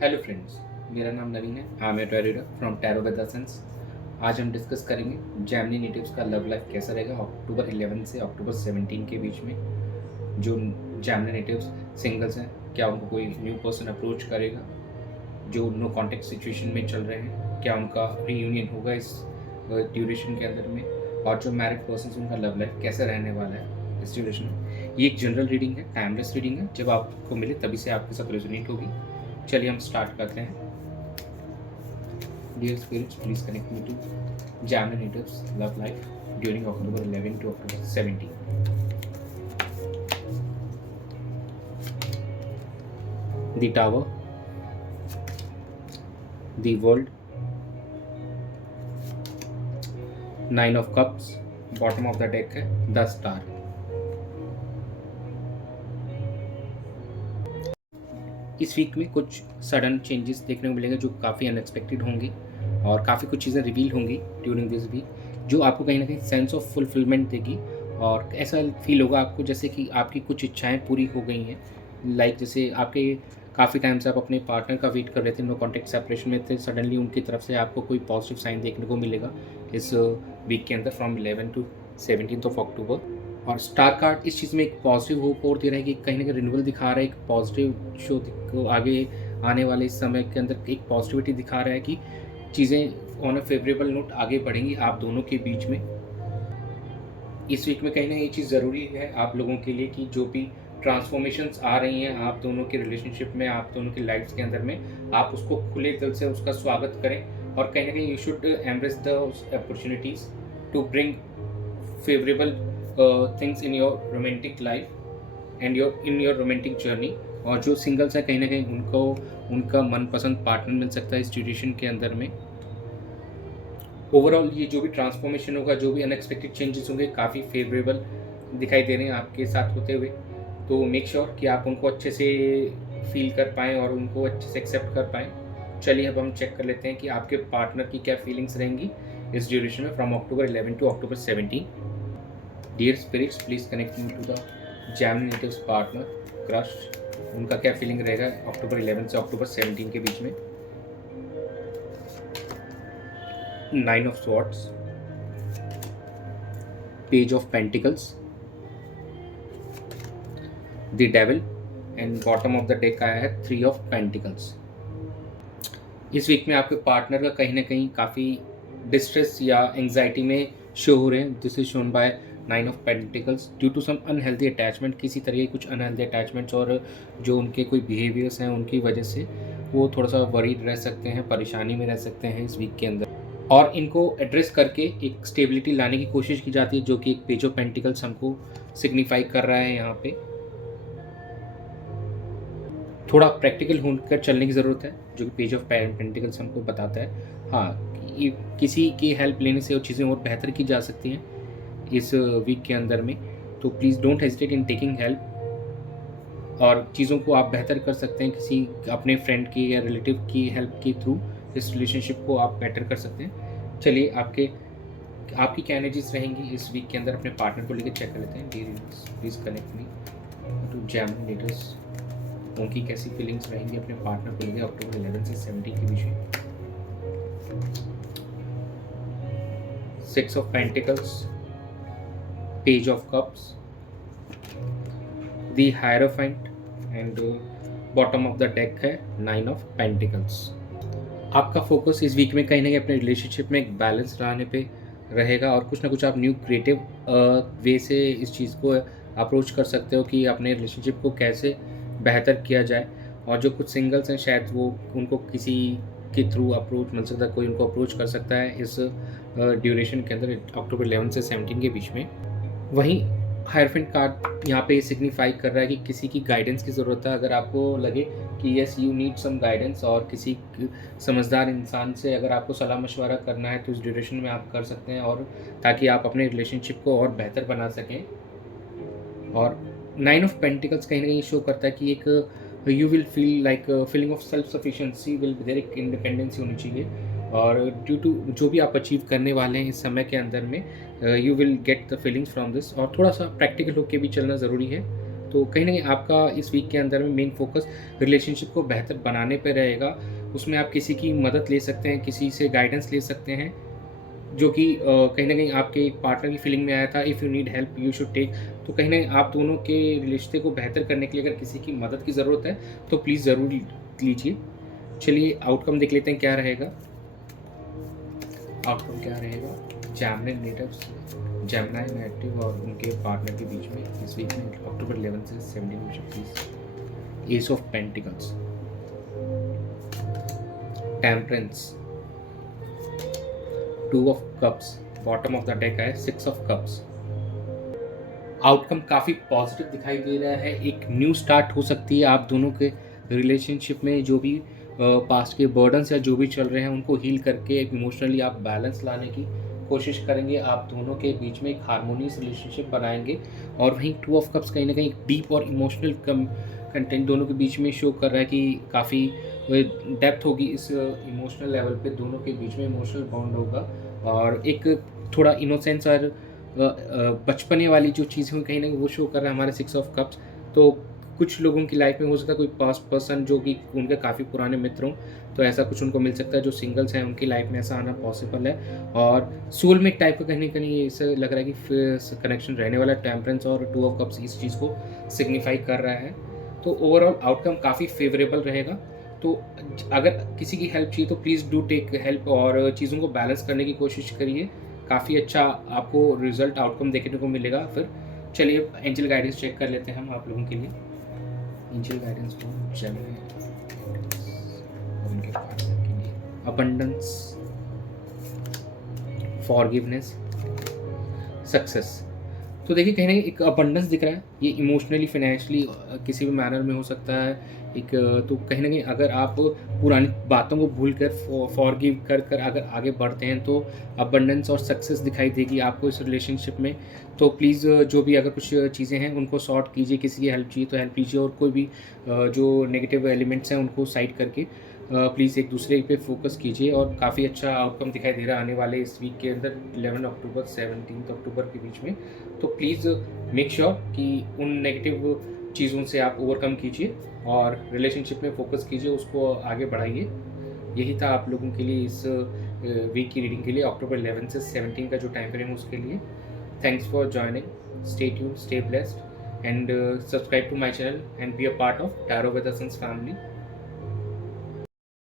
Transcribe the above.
Hello friends, मेरा नाम नवीन है। I am a reader from tarot with essence. आज हम डिस्कस करेंगे जेमिनी नेटिव्स का लव लाइफ कैसा रहेगा अक्टूबर 11 से अक्टूबर 17 के बीच में। जो जेमिनी नेटिव्स सिंगल्स हैं, क्या उनको कोई न्यू पर्सन अप्रोच करेगा? जो नो कॉन्टेक्ट सिचुएशन में चल रहे हैं, क्या उनका रीयूनियन होगा इस ड्यूरेशन के अंदर में? और जो मैरिड पर्सन उनका लव लाइफ कैसा रहने वाला है इस ड्यूरेशन में? ये एक जनरल रीडिंग है, टाइमलेस रीडिंग है। जब आपको मिले तभी से आपके साथ रेजोनेट होगी। चलिए हम स्टार्ट करते हैं। Dear spirits, please connect me to Gemini natives love life during October 11 to October 17. The Tower, the World, Nine of Cups, bottom of the deck है the Star. इस वीक में कुछ सडन चेंजेस देखने को मिलेंगे जो काफ़ी अनएक्सपेक्टेड होंगे और काफ़ी कुछ चीज़ें रिवील होंगी ड्यूरिंग दिस वीक, जो आपको कहीं ना कहीं सेंस ऑफ फुलफिलमेंट देगी। और ऐसा फील होगा आपको जैसे कि आपकी कुछ इच्छाएं पूरी हो गई हैं। लाइक जैसे आपके काफ़ी टाइम से आप अपने पार्टनर का वेट कर रहे थे, नो कॉन्टेक्ट सेपरेशन में थे, सडनली उनकी तरफ से आपको कोई पॉजिटिव साइन देखने को मिलेगा इस वीक के अंदर फ्रॉम 11 टू 17 ऑफ अक्टूबर। और स्टार कार्ड इस चीज़ में एक पॉजिटिव होप और दे रहा है कि कहीं ना कहीं रिन्यूअल दिखा रहा है, एक पॉजिटिव शो को आगे आने वाले इस समय के अंदर एक पॉजिटिविटी दिखा रहा है कि चीज़ें ऑन अ फेवरेबल नोट आगे बढ़ेंगी आप दोनों के बीच में। इस वीक में कहीं ना कहीं ये चीज़ ज़रूरी है आप लोगों के लिए कि जो भी ट्रांसफॉर्मेशंस आ रही हैं आप दोनों के रिलेशनशिप में, आप दोनों की लाइफ्स के अंदर में, आप उसको खुले दिल से उसका स्वागत करें। और कहीं ना कहीं you should embrace the opportunities to bring favourable things in your romantic life and in your romantic journey. और जो सिंगल्स हैं कहीं ना कहीं उनको उनका मनपसंद पार्टनर मिल सकता है इस सिचुएशन के अंदर में। ओवरऑल ये जो भी ट्रांसफॉर्मेशन होगा, जो भी अनएक्सपेक्टेड चेंजेस होंगे, काफ़ी फेवरेबल दिखाई दे रहे हैं आपके साथ होते हुए। तो मेक श्योर कि आप उनको अच्छे से फील कर पाएँ और उनको अच्छे से एक्सेप्ट कर पाएँ। चलिए अब हम चेक कर लेते हैं कि आपके पार्टनर की क्या फीलिंग्स रहेंगी इस ड्यूरेशन में from October 11 to October 17। Dear spirits, please connect me to the Gemini natives partner crush. उनका क्या फीलिंग रहेगा अक्टूबर 11 से अक्टूबर 17 के बीच में? 9 of swords, page of pentacles, the devil and bottom of the deck आया है 3 ऑफ पेंटिकल्स। इस वीक में आपके पार्टनर का कहीं ना कहीं काफ़ी डिस्ट्रेस या एंग्जाइटी में शो हो रहे हैं। This is shown by 9 of pentacles due to some unhealthy attachment. किसी तरह के कुछ अनहेल्दी अटैचमेंट्स और जो उनके कोई बिहेवियर्स हैं उनकी वजह से वो थोड़ा सा वरीड रह सकते हैं, परेशानी में रह सकते हैं इस वीक के अंदर। और इनको एड्रेस करके एक स्टेबिलिटी लाने की कोशिश की जाती है, जो कि एक पेज ऑफ पेंटिकल्स हमको सिग्निफाई कर रहा है यहाँ पे। थोड़ा प्रैक्टिकल होकर चलने की ज़रूरत है, जो कि पेज ऑफ पेंटिकल्स हमको बताता है। हाँ, किसी की हेल्प लेने से वो चीज़ें और बेहतर की जा सकती हैं इस वीक के अंदर में। तो please don't hesitate in taking help, और चीज़ों को आप बेहतर कर सकते हैं किसी अपने फ्रेंड की या रिलेटिव की हेल्प के थ्रू। इस रिलेशनशिप को आप बेटर कर सकते हैं। चलिए आपकी क्या एनर्जीज रहेंगी इस वीक के अंदर अपने पार्टनर को लेकर चेक कर लेते हैं। Dear please connect me to Gemini natives. उनकी कैसी फीलिंग्स रहेंगी अपने पार्टनर को लेकर अक्टूबर 11 से 17 के बीच में? 6 of pentacles, page of cups, the hierophant and bottom of the deck है 9 ऑफ पेंटिकल्स। आपका फोकस इस वीक में कहीं ना कहीं अपने रिलेशनशिप में एक बैलेंस लाने पे रहेगा और कुछ ना कुछ आप न्यू क्रिएटिव वे से इस चीज़ को अप्रोच कर सकते हो कि अपने रिलेशनशिप को कैसे बेहतर किया जाए। और जो कुछ सिंगल्स हैं शायद वो उनको किसी के थ्रू अप्रोच मिल सकता है, कोई उनको अप्रोच कर सकता है इस ड्यूरेशन के अंदर अक्टूबर 11 से 17 के बीच में। वहीं हायरफेंट कार्ड यहाँ पे सिग्निफाई कर रहा है कि किसी की गाइडेंस की ज़रूरत है। अगर आपको लगे कि yes you need some guidance और किसी समझदार इंसान से अगर आपको सलाह मशवरा करना है तो इस ड्यूरेशन में आप कर सकते हैं, और ताकि आप अपने रिलेशनशिप को और बेहतर बना सकें। और 9 ऑफ पेंटिकल्स कहीं ना कहीं शो करता है कि एक you will feel like feeling of self sufficiency will there, एक इंडिपेंडेंसी होनी चाहिए। और ड्यू टू जो भी आप अचीव करने वाले हैं इस समय के अंदर में, you will get the feelings from this. और थोड़ा सा प्रैक्टिकल होकर भी चलना ज़रूरी है तो कहीं न कहीं आपका इस वीक के अंदर में मेन फ़ोकस रिलेशनशिप को बेहतर बनाने पे रहेगा। उसमें आप किसी की मदद ले सकते हैं, किसी से गाइडेंस ले सकते हैं, जो कि कहीं न कहीं आपके पार्टनर की फीलिंग में आया था, if you need help you should take. तो कहीं न कहीं आप दोनों के रिश्ते को बेहतर करने के लिए अगर किसी की मदद की ज़रूरत है, तो प्लीज़ ज़रूर लीजिए। चलिए आउटकम देख लेते हैं क्या रहेगा। आउटकम क्या रहेगा? जैमनी नेटिव्स, जेमिनी नेटिव और उनके पार्टनर के बीच में इस वीक में अक्टूबर 11 से 17 please. S of pentacles, temperance, two of cups, bottom of the deck है सिक्स ऑफ कप्स। आउटकम काफ़ी पॉजिटिव दिखाई दे रहा है। एक न्यू स्टार्ट हो सकती है आप दोनों के रिलेशनशिप में। जो भी पास्ट के बर्डन्स या जो भी चल रहे हैं उनको हील करके एक इमोशनली आप बैलेंस लाने की कोशिश करेंगे। आप दोनों के बीच में एक हार्मोनियस रिलेशनशिप बनाएंगे। और वहीं टू ऑफ कप्स कहीं ना कहीं डीप और इमोशनल कंटेंट दोनों के बीच में शो कर रहा है कि काफ़ी डेप्थ होगी इस इमोशनल लेवल पे, दोनों के बीच में इमोशनल बॉन्ड होगा। और एक थोड़ा इनोसेंस और बचपने वाली जो चीज़ें हैं कहीं न कहीं वो शो कर रहा है हमारे सिक्स ऑफ कप्स। तो कुछ लोगों की लाइफ में हो सकता है कोई पास्ट पर्सन जो कि उनके काफ़ी पुराने मित्र हों, तो ऐसा कुछ उनको मिल सकता है। जो सिंगल्स हैं उनकी लाइफ में ऐसा आना पॉसिबल है। और सोलमेट टाइप का कहीं न कहीं ऐसा लग रहा है कि फिर कनेक्शन रहने वाला है। टेम्परेंस और टू ऑफ कप्स इस चीज़ को सिग्निफ़ाई कर रहा है। तो ओवरऑल आउटकम काफ़ी फ़ेवरेबल रहेगा। तो अगर किसी की हेल्प चाहिए तो प्लीज़ डू टेक हेल्प और चीज़ों को बैलेंस करने की कोशिश करिए। काफ़ी अच्छा आपको रिज़ल्ट आउटकम देखने को मिलेगा फिर। चलिए एंजल गाइडेंस चेक कर लेते हैं हम आप लोगों के लिए। एंजल गाइडेंस फ्रॉम जेमिनी और उनके पार्टनर के लिए अबंडेंस, फॉरगिवनेस, सक्सेस। तो देखिए कहीं न कहीं एक अबंडेंस दिख रहा है। ये इमोशनली, फाइनेंशियली किसी भी मैनर में हो सकता है। एक तो कहीं न कहीं अगर आप पुरानी बातों को भूल कर फॉरगिव कर अगर आगे बढ़ते हैं तो अबंडेंस और सक्सेस दिखाई देगी आपको इस रिलेशनशिप में। तो प्लीज़ जो भी अगर कुछ चीज़ें हैं उनको सॉर्ट कीजिए, किसी की हेल्प चाहिए तो हेल्प लीजिए और कोई भी जो नेगेटिव एलिमेंट्स हैं उनको साइड करके प्लीज़ एक दूसरे पे फोकस कीजिए। और काफ़ी अच्छा आउटकम दिखाई दे रहा है आने वाले इस वीक के अंदर 11 अक्टूबर 17 अक्टूबर के बीच में। तो प्लीज़ मेक श्योर कि उन नेगेटिव चीज़ों से आप ओवरकम कीजिए और रिलेशनशिप में फ़ोकस कीजिए, उसको आगे बढ़ाइए। यही था आप लोगों के लिए इस वीक की रीडिंग के लिए, अक्टूबर 11 से 17 का जो टाइम फ्रेम है उसके लिए। Thanks for joining, stay tuned, stay blessed and subscribe to my channel and be a part of tarot with the sun's family.